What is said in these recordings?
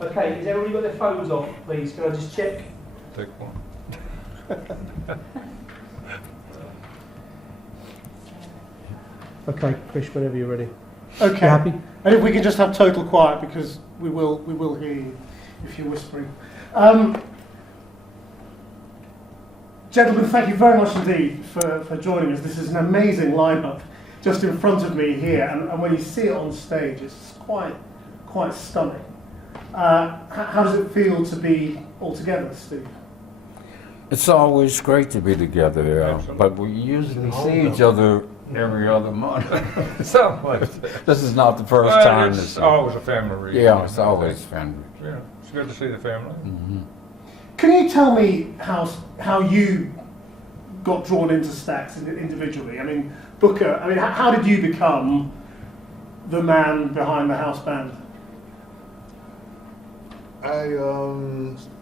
Okay, has everybody got their phones off, please? Can I just check? Take one. Okay, Krish, whenever you're ready. Okay. You happy? And if we can just have total quiet, because we will hear you if you're whispering. Gentlemen, thank you very much indeed for joining us. This is an amazing lineup just in front of me here, and when you see it on stage, it's quite stunning. How does it feel to be all together, Steve? It's always great to be together, but we usually see each other every other month. So this is not the first time. It's always a family reunion. Yeah, it's always family. Yeah, it's good to see the family. Mm-hmm. Can you tell me how you got drawn into Stax individually? I mean, Booker, how did you become the man behind the house band? I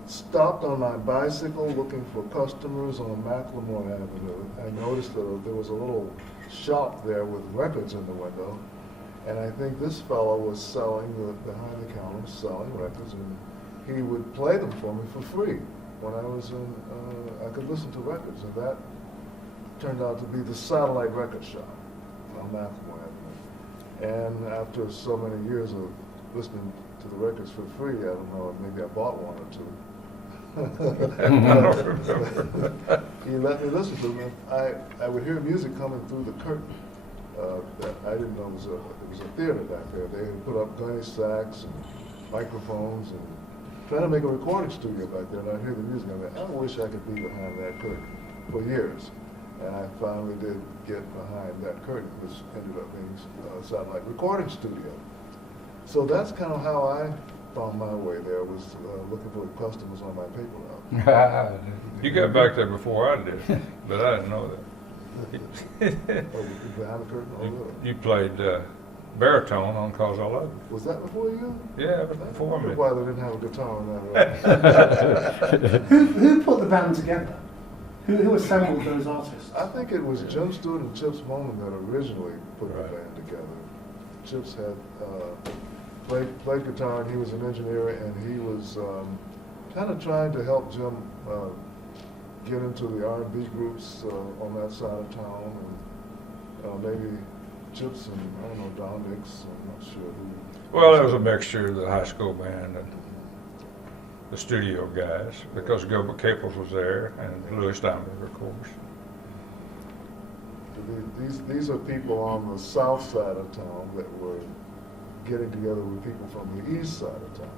stopped on my bicycle looking for customers on McLemore Avenue. I noticed that there was a little shop there with records in the window, and I think this fellow was selling, behind the counter, selling records, and he would play them for me for free. When I was in, I could listen to records, and that turned out to be the Satellite Record Shop on McLemore Avenue. And after so many years of listening to the records for free, I don't know, maybe I bought one or two. He let me listen to them. I would hear music coming through the curtain that I didn't know was it was a theater back there. They had put up gunny sacks and microphones and trying to make a recording studio back there, and I'd hear the music. I wish I could be behind that curtain for years. And I finally did get behind that curtain, which ended up being a Satellite Recording Studio. So that's kind of how I found my way there, was looking for customers on my paper route. You got back there before I did, but I didn't know that. Oh, behind the curtain? Oh, really? You played baritone on Cause I Love You. Was that before you? Yeah, it was before me. Why they didn't have a guitar on that record. Who put the band together? Who assembled those artists? I think it was Jim Stewart and Chips Moman that originally put the Right. band together. Chips had played guitar, and he was an engineer, and he was kind of trying to help Jim get into the R&B groups on that side of town, and maybe Chips and, I don't know, Don Nix, I'm not sure who. Well, it was a mixture of the high school band and the studio guys, because Gilbert Caples was there, and Louis Steinberg, of course. These are people on the south side of town that were getting together with people from the east side of town.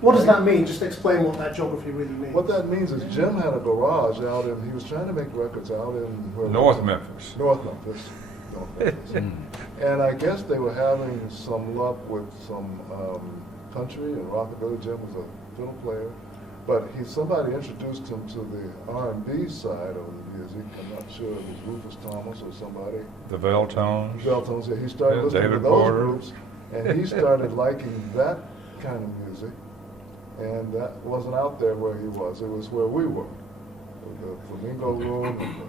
What does that mean? Just explain what that geography really means. What that means is Jim had a garage out in, he was trying to make records out in where North Memphis. North Memphis. And I guess they were having some luck with some country and rockabilly. Jim was a fiddle player, but somebody introduced him to the R&B side of the music. I'm not sure if it was Rufus Thomas or somebody. The Veltones. Veltones, yeah. He started listening David to those Porter. groups, and he started liking that kind of music. And that wasn't out there where he was. It was where we were. The Flamingo Room and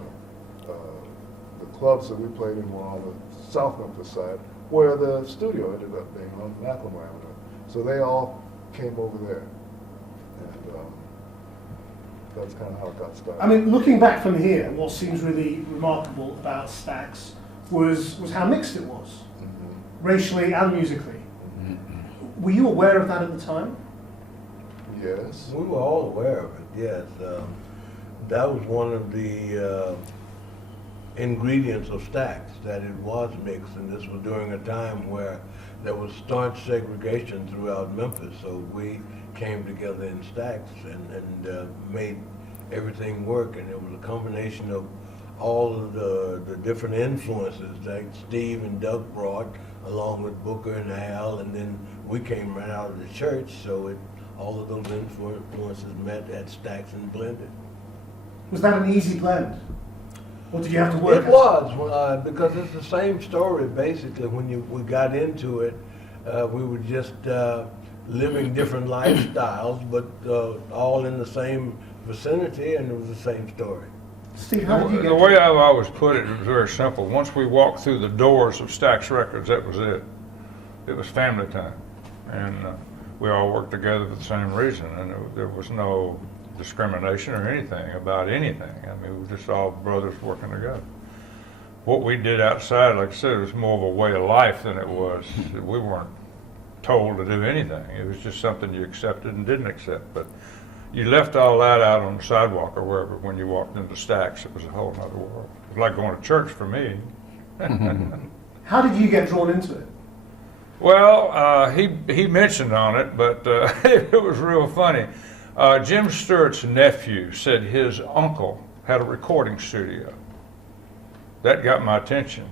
the clubs that we played in were on the South Memphis side, where the studio ended up being on McLemore Avenue. So they all came over there. And that's kind of how it got started. I mean, looking back from here, what seems really remarkable about Stax was how mixed it was, racially and musically. Were you aware of that at the time? Yes. We were all aware of it, yes. That was one of the ingredients of Stax, that it was mixed, and this was during a time where there was staunch segregation throughout Memphis, so we came together in Stax and made everything work, and it was a combination of all of the different influences that Steve and Doug brought, along with Booker and Al, and then we came right out of the church, so all of those influences met at Stax and blended. Was that an easy blend? Or did you have to work? It was, because it's the same story, basically. When we got into it, we were just living different lifestyles, but all in the same vicinity, and it was the same story. Steve, how did you get The way I've always put it, it was very simple. Once we walked through the doors of Stax Records, that was it. It was family time. And we all worked together for the same reason, and there was no discrimination or anything about anything. I mean, we were just all brothers working together. What we did outside, like I said, it was more of a way of life than it was. We weren't told to do anything. It was just something you accepted and didn't accept. But you left all that out on the sidewalk or wherever when you walked into Stax. It was a whole other world. It was like going to church for me. How did you get drawn into it? Well, he mentioned on it, but it was real funny. Jim Stewart's nephew said his uncle had a recording studio. That got my attention.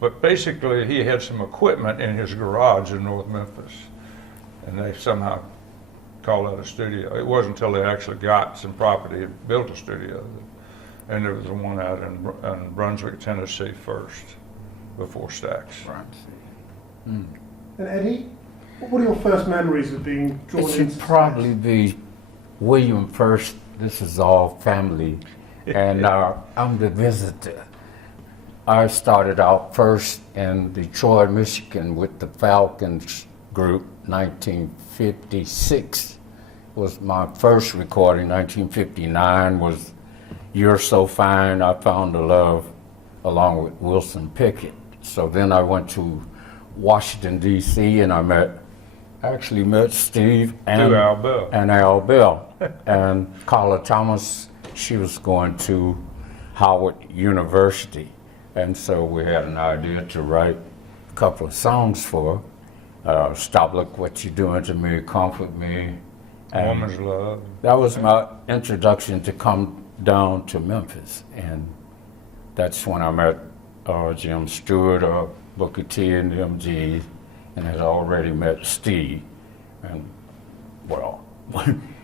But basically, he had some equipment in his garage in North Memphis, and they somehow called that a studio. It wasn't until they actually got some property and built a studio, and there was one out in Brunswick, Tennessee first, before Stax. And Eddie, what are your first memories of being drawn It into should Stax? probably be William first. This is all family, and I'm the visitor. I started out first in Detroit, Michigan with the Falcons group. 1956 was my first recording. 1959 was You're So Fine, I Found a Love, along with Wilson Pickett. So then I went to Washington, D.C., and I actually met Steve and Al Bell. Al Bell. And Carla Thomas, she was going to Howard University. And so we had an idea to write a couple of songs for her. Stop, Look What You're Doing to Me, Comfort Me. And Woman's Love. that was my introduction to come down to Memphis. And that's when I met Jim Stewart, Booker T and MG, and had already met Steve. And well,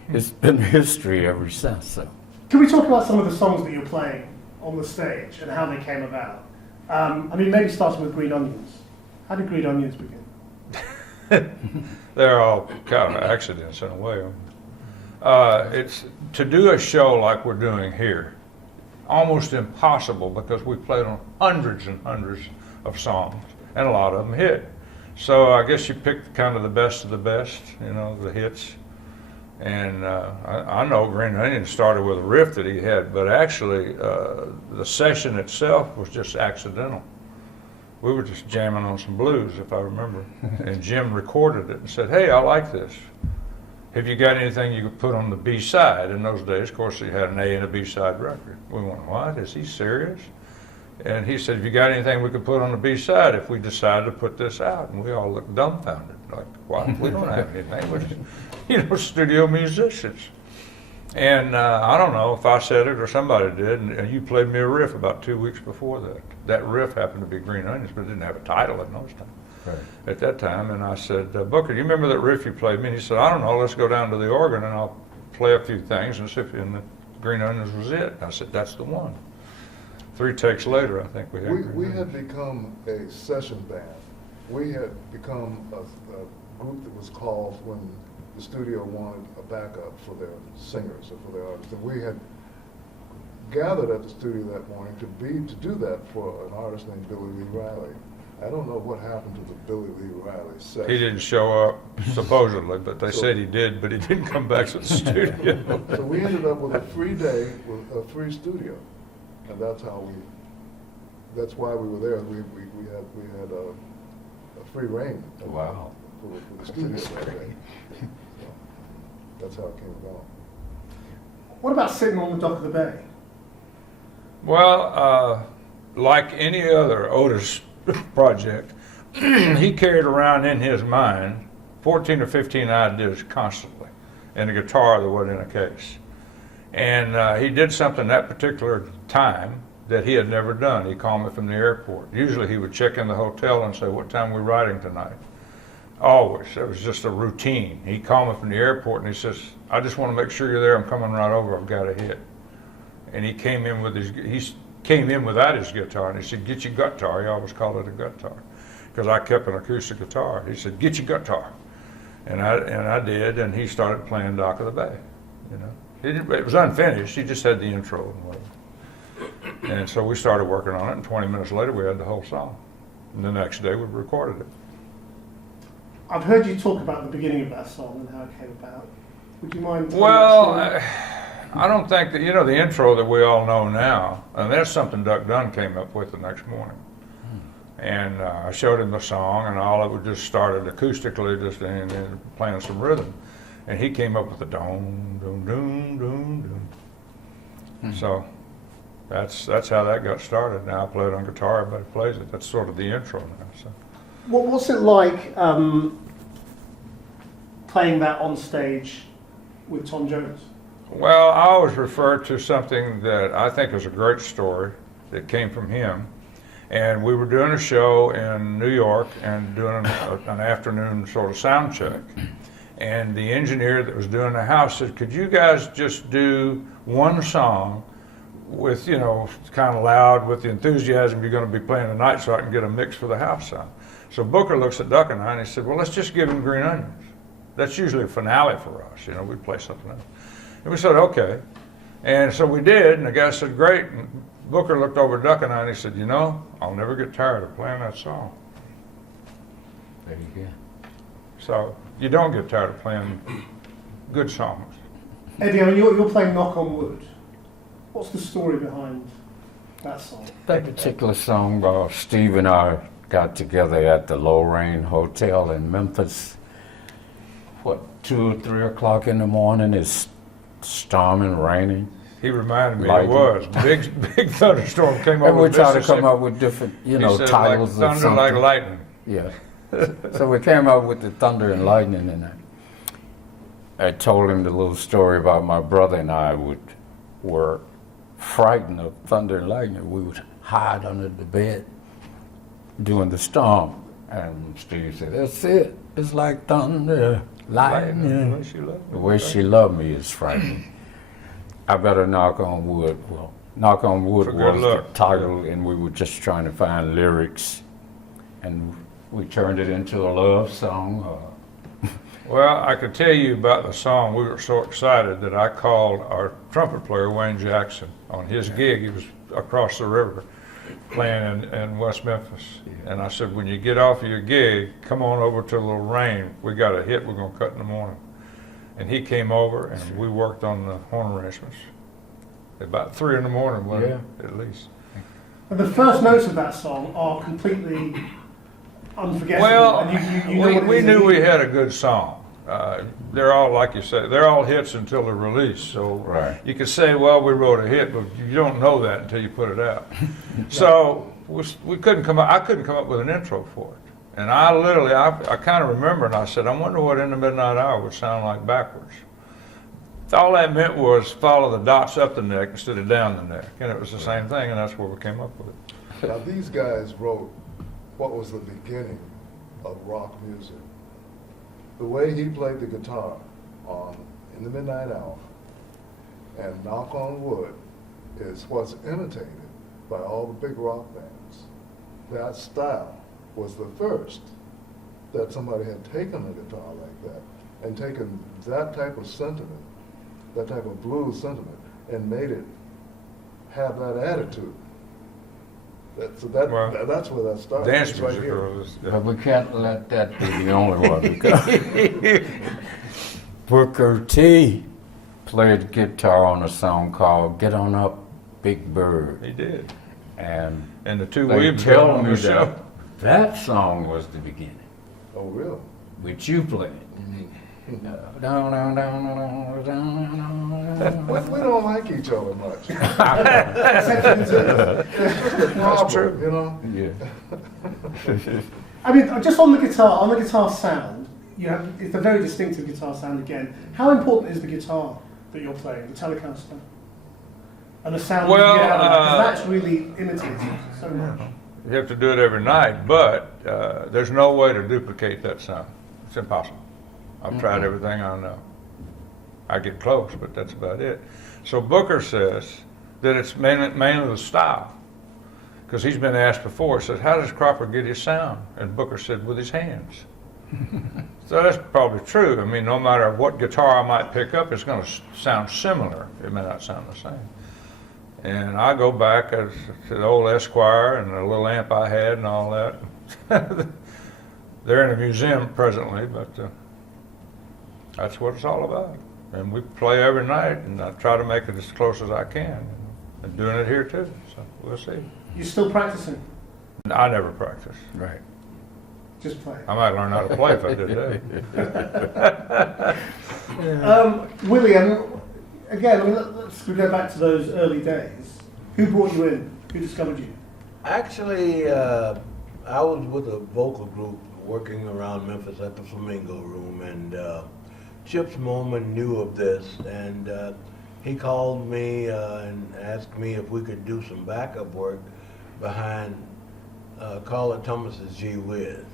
it's been history ever since. So. Can we talk about some of the songs that you're playing on the stage and how they came about? I mean, maybe starting with Green Onions. How did Green Onions begin? They're all kind of accidents in a way. It's to do a show like we're doing here, almost impossible because we played on hundreds and hundreds of songs, and a lot of them hit. So I guess you pick kind of the best of the best, you know, the hits. And I know Green Onion started with a riff that he had, but actually the session itself was just accidental. We were just jamming on some blues, if I remember. And Jim recorded it and said, "Hey, I like this. Have you got anything you could put on the B-side?" In those days, of course, he had an A and a B-side record. We went, "What? Is he serious?" And he said, "Have you got anything we could put on the B-side if we decided to put this out?" And we all looked dumbfounded, like, "What? We don't have anything. We're just, studio musicians." And I don't know if I said it or somebody did, and you played me a riff about 2 weeks before that. That riff happened to be Green Onions, but it didn't have a title at those time. Right. At that time, and I said, "Booker, do you remember that riff you played me?" And he said, "I don't know, let's go down to the organ and I'll play a few things and see if and the Green Onions was it." I said, "That's the one." 3 takes later, I think we had Green We Onions. had become a session band. We had become a group that was called when the studio wanted a backup for their singers or for their artists. And we had gathered at the studio that morning to do that for an artist named Billy Lee Riley. I don't know what happened to the Billy Lee Riley session. He didn't show up, supposedly, but they said he did, but he didn't come back to the studio. So we ended up with a free day with a free studio, and that's why we were there. We had a free reign. Wow. For the studio that day. So that's how it came about. What about Sitting on the Dock of the Bay? Well, like any other Otis project, he carried around in his mind 14 or 15 ideas constantly, and a guitar that wasn't in a case. And he did something that particular time that he had never done. He called me from the airport. Usually he would check in the hotel and say, "What time are we riding tonight?" Always. It was just a routine. He called me from the airport and he says, "I just want to make sure you're there. I'm coming right over. I've got a hit." And he came in without his guitar, and he said, "Get your guitar." He always called it a guitar because I kept an acoustic guitar. He said, "Get your guitar," and I did, and he started playing Dock of the Bay. You know, it was unfinished. He just had the intro and whatever. And so we started working on it, and 20 minutes later we had the whole song. And the next day we recorded it. I've heard you talk about the beginning of that song and how it came about. Would you mind telling Well, us? I don't think that, the intro that we all know now, and that's something Duck Dunn came up with the next morning. And I showed him the song, and all of it just started acoustically, just and playing some rhythm. And he came up with the doom, doom, doom, doom, doom. So that's how that got started. Now I play it on guitar, everybody plays it. That's sort of the intro now. So. What's it like playing that on stage with Tom Jones? Well, I always refer to something that I think is a great story that came from him. And we were doing a show in New York and doing an afternoon sort of sound check. And the engineer that was doing the house said, could you guys just do one song with, kind of loud with the enthusiasm you're going to be playing tonight so I can get a mix for the house sound. So Booker looks at Duck and I and he said, well, let's just give him Green Onions. That's usually a finale for us, we play something else. And we said, okay. And so we did, and the guy said, great. And Booker looked over at Duck and I and he said, I'll never get tired of playing that song. There you go. So you don't get tired of playing good songs. Eddie, I mean, you're playing Knock on Wood. What's the story behind that song? That particular song, Steve and I got together at the Lorraine Hotel in Memphis. 2 or 3 o'clock in the morning? It's storming, raining. He reminded me Lightning. it was. Big thunderstorm came over And we tried to Mississippi. come up with different, He said, titles like of thunder, like something. lightning. Yeah. So we came up with the thunder and lightning, and I told him the little story about my brother and I were frightened of thunder and lightning. We would hide under the bed during the storm. And Steve said, that's it. It's like thunder, lightning. The way she loved me is frightening. I better knock on wood. Well, knock on wood For good was luck. the title, and we were just trying to find lyrics. And we turned it into a love song. Well, I could tell you about the song. We were so excited that I called our trumpet player, Wayne Jackson, on his gig. He was across the river playing in West Memphis. And I said, when you get off of your gig, come on over to Lorraine. We got a hit we're going to cut in the morning. And he came over, and we worked on the horn arrangements. About 3 in the morning, wasn't it? At least. And the first notes of that song are completely unforgettable. Well, and you know what it we is knew we immediately. had a good song. They're all, like you said, they're all hits until they're released. So Right. you could say, well, we wrote a hit, but you don't know that until you put it out. So we couldn't come up, I couldn't come up with an intro for it. And I literally, I kind of remember, and I said, I wonder what In the Midnight Hour would sound like backwards. All that meant was follow the dots up the neck instead of down the neck. And it was the same thing, and that's where we came up with it. Now, these guys wrote what was the beginning of rock music. The way he played the guitar on In the Midnight Hour and Knock on Wood is what's imitated by all the big rock bands. That style was the first that somebody had taken a guitar like that and taken that type of sentiment, that type of blues sentiment, and made it have that attitude. That's where that started. Dance It's right music here. was, But we can't let that be the only one. Because Booker T played guitar on a song called Get On Up, Big Bird. he did. And And the two they Williams tell on me the show. that song was the beginning, Oh, really? which you played. Down, down, down, down, down, down. We don't like each other much. Exceptions to- That's true. You know? Yeah. I mean, just on the guitar sound, it's a very distinctive guitar sound again. How important is the guitar that you're playing, the Telecaster? And the sound Well, you get out of that, 'cause that's really imitated so much. You have to do it every night, but there's no way to duplicate that sound. It's impossible. I've tried everything I know. I get close, but that's about it. So Booker says that it's mainly the style, because he's been asked before. He says, "How does Cropper get his sound?" And Booker said, "With his hands." So that's probably true. I mean, no matter what guitar I might pick up, it's going to sound similar. It may not sound the same. And I go back to the old Esquire and the little amp I had and all that. They're in a museum presently, but that's what it's all about. And we play every night, and I try to make it as close as I can. And doing it here too, so we'll see. You're still practicing? I never practice. Right. Just play. I might learn how to play if I did that. Willie, again, let's go back to those early days. Who brought you in? Who discovered you? Actually, I was with a vocal group working around Memphis at the Flamingo Room, and Chips Moman knew of this, and he called me and asked me if we could do some backup work behind Carla Thomas's Gee Whiz.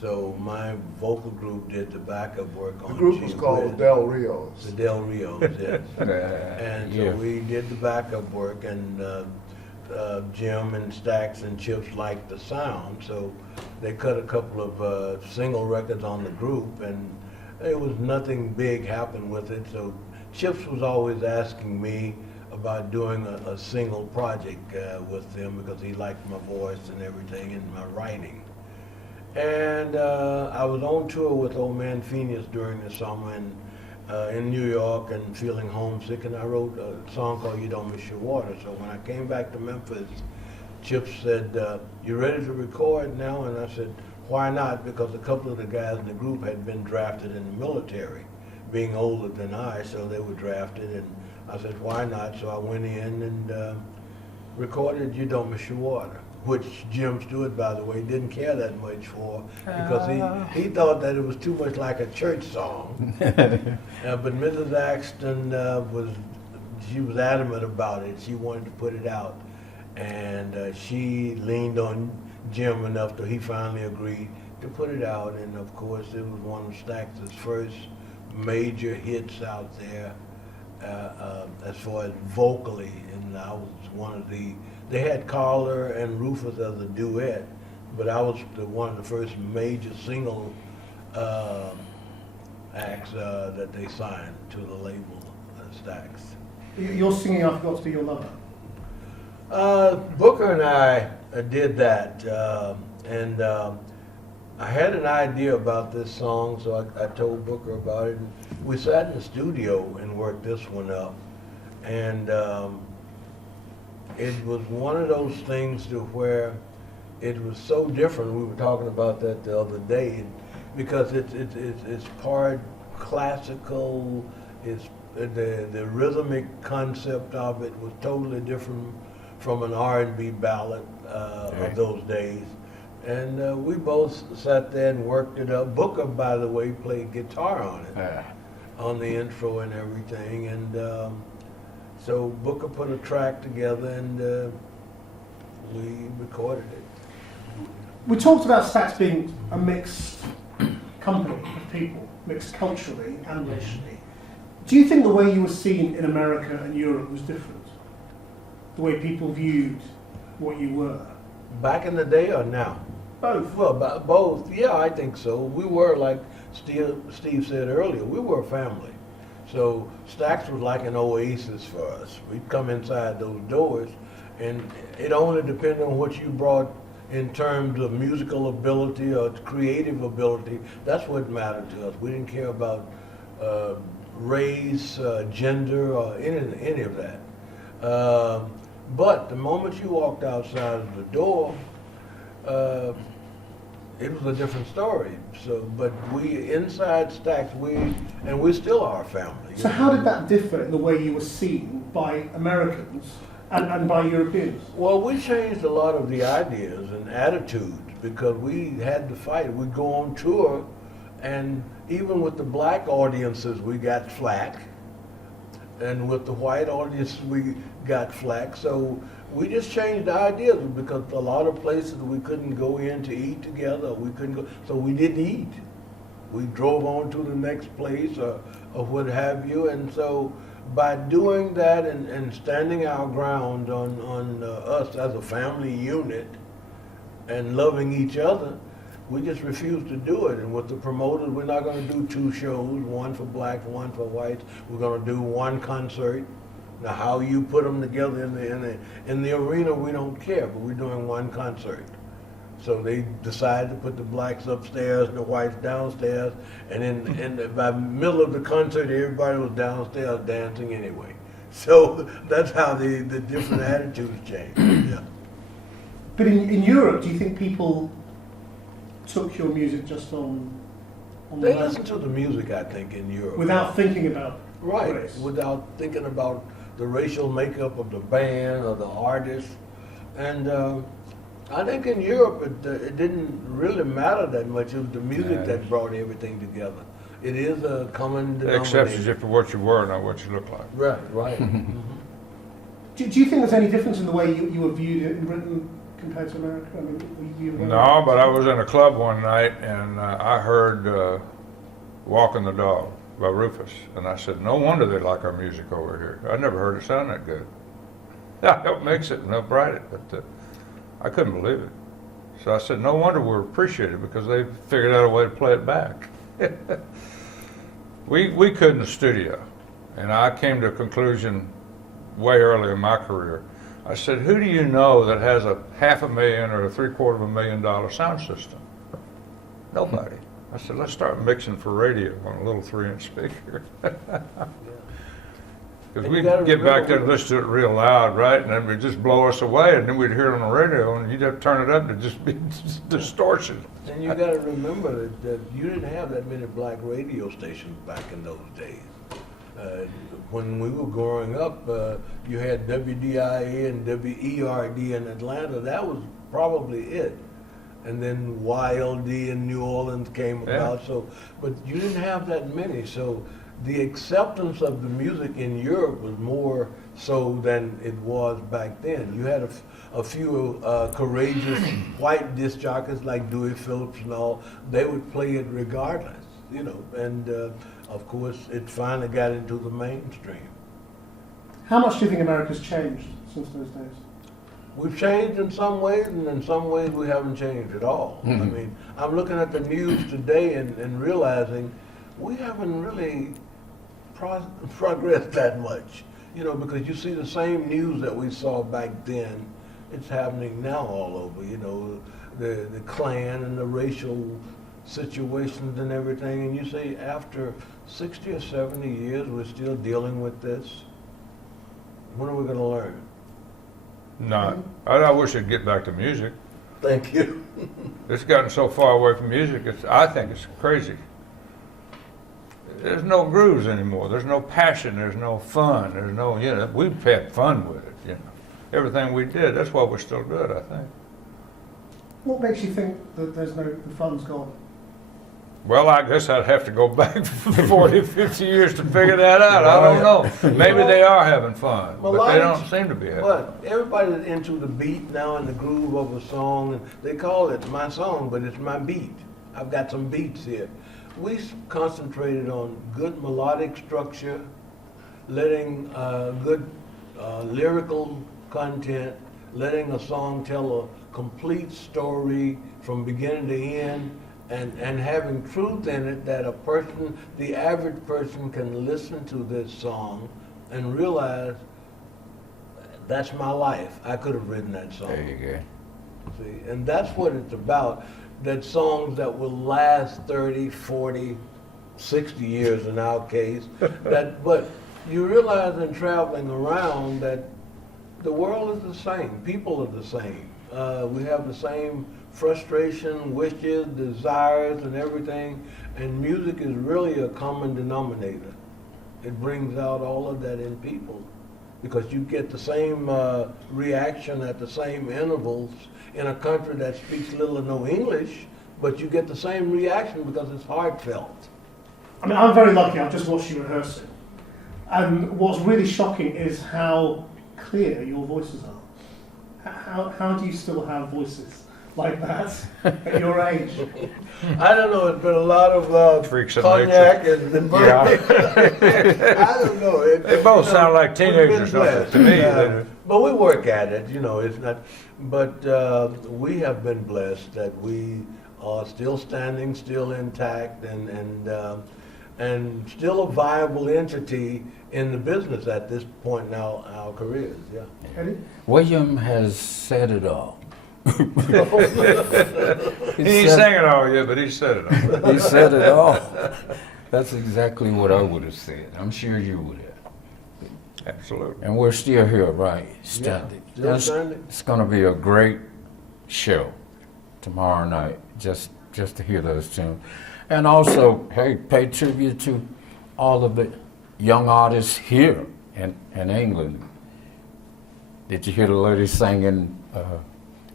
So my vocal group did the backup work on The group Gee was called Whiz. the Del Rios. The Del Rios, yes. And so Yeah. we did the backup work, and Jim and Stax and Chips liked the sound, so they cut a couple of single records on the group, and it was nothing big happened with it. So Chips was always asking me about doing a single project with them because he liked my voice and everything and my writing. And I was on tour with Old Man Phineas during the summer and in New York and feeling homesick, and I wrote a song called You Don't Miss Your Water. So when I came back to Memphis, Chip said, you ready to record now? And I said, why not? Because a couple of the guys in the group had been drafted in the military, being older than I, so they were drafted. And I said, why not? So I went in and recorded You Don't Miss Your Water, which Jim Stewart, by the way, didn't care that much for because he thought that it was too much like a church song. But Mrs. Axton she was adamant about it. She wanted to put it out. And she leaned on Jim enough that he finally agreed to put it out. And of course, it was one of Stax's first major hits out there as far as vocally. And I was one of they had Carla and Rufus as a duet, but I was one of the first major single acts that they signed to the label, Stax. You're singing I Forgot to Be Your Lover. Booker and I did that, and I had an idea about this song, so I told Booker about it. And we sat in the studio and worked this one up, and it was one of those things to where it was so different. We were talking about that the other day, because it's part classical. It's the rhythmic concept of it was totally different from an R&B ballad of those days. And we both sat there and worked it up. Booker, by the way, played guitar on it, on the intro and everything. And so Booker put a track together and we recorded it. We talked about Stax being a mixed company of people, mixed culturally and racially. Do you think the way you were seen in America and Europe was different? The way people viewed what you were? Back in the day or now? Both. Well, both. Yeah, I think so. We were, like Steve said earlier, we were a family. So Stax was like an oasis for us. We'd come inside those doors, and it only depended on what you brought in terms of musical ability or creative ability. That's what mattered to us. We didn't care about race, gender, or any of that. But the moment you walked outside of the door, it was a different story. So, but we inside Stax, we still are a family. So how did that differ in the way you were seen by Americans and by Europeans? Well, we changed a lot of the ideas and attitudes because we had to fight. We'd go on tour, and even with the black audiences, we got flack. And with the white audience, we got flack. So we just changed the ideas because a lot of places we couldn't go in to eat together. We couldn't go, so we didn't eat. We drove on to the next place or what have you. And so by doing that and standing our ground on us as a family unit and loving each other, we just refused to do it. And with the promoters, we're not going to do two shows, one for blacks, one for whites. We're going to do one concert. Now, how you put them together in the arena, we don't care, but we're doing one concert. So they decided to put the blacks upstairs and the whites downstairs, and by the middle of the concert, everybody was downstairs dancing anyway. So that's how the different attitudes changed. Yeah. But in Europe, do you think people took your music just on They the listen to the music, I think, in Europe. without thinking about Right, race? without thinking about the racial makeup of the band or the artist. And I think in Europe it didn't really matter that much. It was the music that brought everything together. It is a common denominator. Except as if what you were, not what you look like. Right. Do you think there's any difference in the way you were viewed in Britain compared to America? I mean, were you No, but I was in a club one night and I heard Walking the Dog by Rufus. And I said, no wonder they like our music over here. I never heard it sound that good. I helped mix it and helped write it, but I couldn't believe it. So I said, no wonder we're appreciated because they figured out a way to play it back. We could in the studio. And I came to a conclusion way early in my career. I said, who do you know that has a $500,000 or a $750,000 sound system? Nobody. I said, let's start mixing for radio on a little 3-inch speaker. Because we'd get back there and listen to it real loud, right? And then it'd just blow us away, and then we'd hear it on the radio, and you'd have to turn it up to just be distortion. And you got to remember that you didn't have that many black radio stations back in those days. When we were growing up, you had WDIA and WERD in Atlanta. That was probably it. And then YLD in New Orleans came about. So, but you didn't have that many. So the acceptance of the music in Europe was more so than it was back then. You had a few courageous white disc jockeys like Dewey Phillips and all. They would play it regardless, you know. And of course, it finally got into the mainstream. How much do you think America's changed since those days? We've changed in some ways, and in some ways we haven't changed at all. I mean, I'm looking at the news today and realizing we haven't really progressed that much. You know, because you see the same news that we saw back then, it's happening now all over. You know, the Klan and the racial situations and everything, and you say after 60 or 70 years we're still dealing with this. When are we going to learn? No, I wish it'd get back to music. Thank you. It's gotten so far away from music, I think it's crazy. There's no grooves anymore. There's no passion. There's no fun. There's no, you know, we've had fun with it, you know. Everything we did, that's why we're still good, I think. What makes you think that the fun's gone? Well, I guess I'd have to go back 40, 50 years to figure that out. I don't know. Maybe they are having fun, but they don't seem to be having fun. But everybody's into the beat now and the groove of a song. And they call it my song, but it's my beat. I've got some beats here. We concentrated on good melodic structure, letting good lyrical content, letting a song tell a complete story from beginning to end, and having truth in it that a person, the average person, can listen to this song and realize that's my life. I could have written that song. There you go. See, and that's what it's about. That songs that will last 30, 40, 60 years in our case. But you realize in traveling around that the world is the same. People are the same. We have the same frustration, wishes, desires, and everything. And music is really a common denominator. It brings out all of that in people because you get the same reaction at the same intervals in a country that speaks little or no English, but you get the same reaction because it's heartfelt. I mean, I'm very lucky. I've just watched you rehearsing. And what's really shocking is how clear your voices are. How do you still have voices like that at your age? I don't know. It's been a lot of Freaks of cognac nature. and bourbon. I don't know. They both sound like teenagers to me. But we work at it. You know, it's not. But we have been blessed that we are still standing, still intact, and still a viable entity in the business at this point in our careers. Yeah. Eddie? William has said it all. He ain't sang it all yet, but he said it all. He said it all. That's exactly what I would have said. I'm sure you would have. Absolutely. And we're still here, right? Standing. still standing. It's going to be a great show tomorrow night, just to hear those tunes. And also, hey, pay tribute to all of the young artists here in England. Did you hear the lady singing,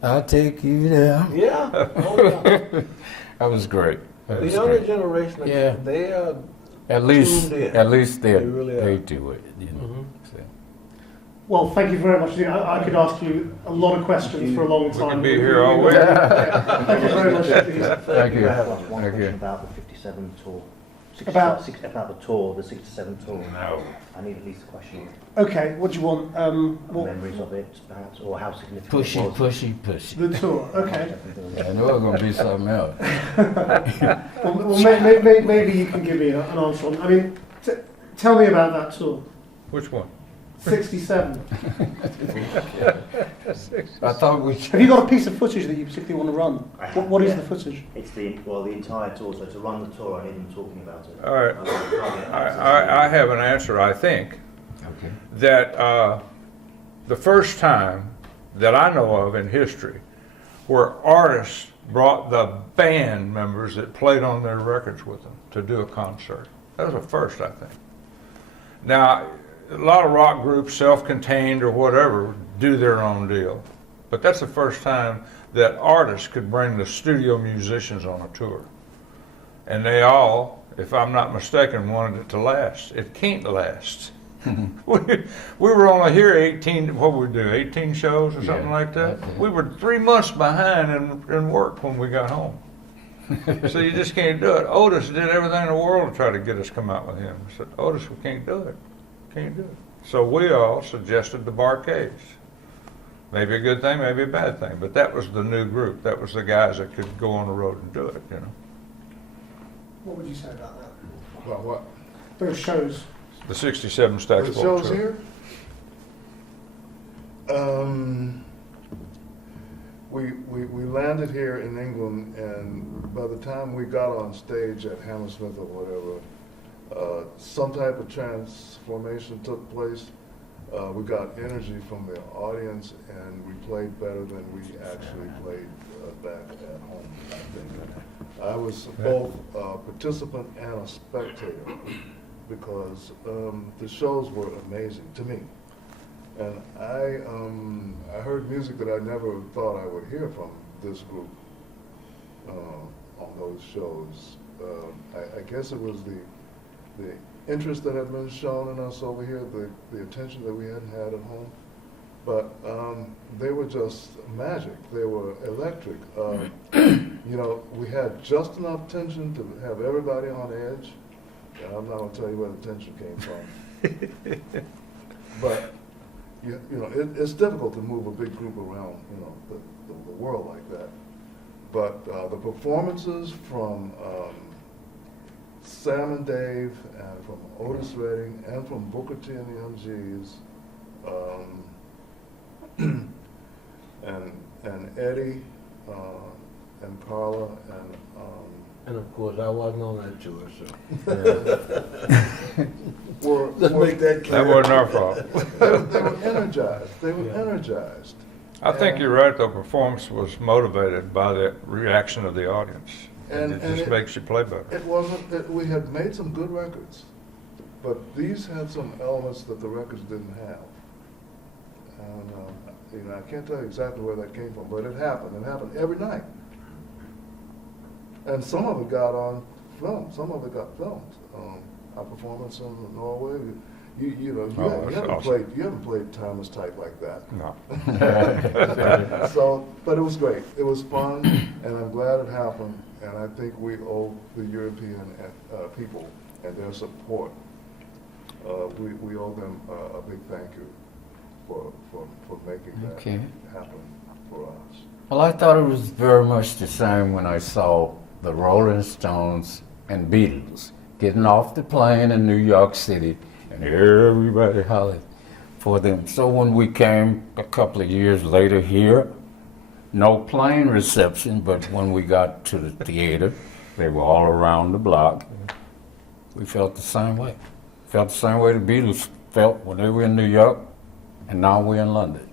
I'll take you there? Yeah. Oh, yeah. That was great. That The was younger great. generation, Yeah. they are At least tuned in. they really are. they do it, you know. Mhm. So. Well, thank you very much. I could ask you a lot of questions for a long time. could be here all week. Yeah. Thank you very much indeed. Thank you. I have one Thank question you. about the 57 tour. About? About the tour, the 67 tour. No. I need at least a question. Okay, what do you want? What, Memories of it, perhaps, or how significant Pushy, it was. pushy. the tour, okay. I knew it was going to be something else. Well, maybe you can give me an answer on. I mean, tell me about that tour. Which one? 67. I thought we Have you got a piece of footage that you particularly want to run? What is Yeah. the footage? It's the entire tour. So to run the tour, I need them talking about it. All right. I have an answer, I think, Okay. that the first time that I know of in history where artists brought the band members that played on their records with them to do a concert. That was a first, I think. Now, a lot of rock groups, self-contained or whatever, do their own deal. But that's the first time that artists could bring the studio musicians on a tour. And they all, if I'm not mistaken, wanted it to last. It can't last. we were only here 18, what would we do, 18 shows or something Yeah, like that? that's it. We were 3 months behind in work when we got home. So you just can't do it. Otis did everything in the world to try to get us to come out with him. I said, Otis, we can't do it. Can't do it. So we all suggested the Barcades. Maybe a good thing, maybe a bad thing, but that was the new group. That was the guys that could go on the road and do it, you know. What would you say about that? About what? Those shows. The 67 Stax The Folk shows Tour. here? We landed here in England, and by the time we got on stage at Hammersmith or whatever, some type of transformation took place. We got energy from the audience, and we played better than we actually played back at home, I think. I was both a participant and a spectator, because the shows were amazing to me. And I heard music that I never thought I would hear from this group on those shows. I guess it was the interest that had been shown in us over here, the attention that we hadn't had at home. But they were just magic. They were electric. You know, we had just enough tension to have everybody on edge. And I'm not going to tell you where the tension came from. But, you know, it's difficult to move a big group around, you know, the world like that. But the performances from Sam and Dave, and from Otis Redding, and from Booker T and the MGs, and Eddie, and Carla, And of course, I wasn't on that tour, so. Let's were make that clear. That wasn't our fault. they were energized. They were energized. I think you're right, though. Performance was motivated by the reaction of the audience. And it just makes you play better. It wasn't that we had made some good records, but these had some elements that the records didn't have. And you know, I can't tell you exactly where that came from, but it happened. It happened every night. And some of it got on film. Some of it got filmed. Our performance in Norway. You know, Oh, that's awesome. you haven't played Thomas Type like that. No. So, but it was great. It was fun, and I'm glad it happened. And I think we owe the European people and their support. We owe them a big thank you for making Okay. that happen for us. Well, I thought it was very much the same when I saw the Rolling Stones and Beatles getting off the plane in New York City, and everybody hollered for them. So when we came a couple of years later here, no plane reception, but when we got to the theater, they were all around the block. We felt the same way. Felt the same way the Beatles felt when they were in New York, and now we're in London.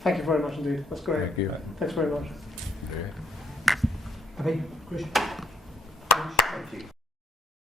Thank you very much indeed. That's great. Thank you. Thanks very much. Yeah. Happy? Chris? Thank you.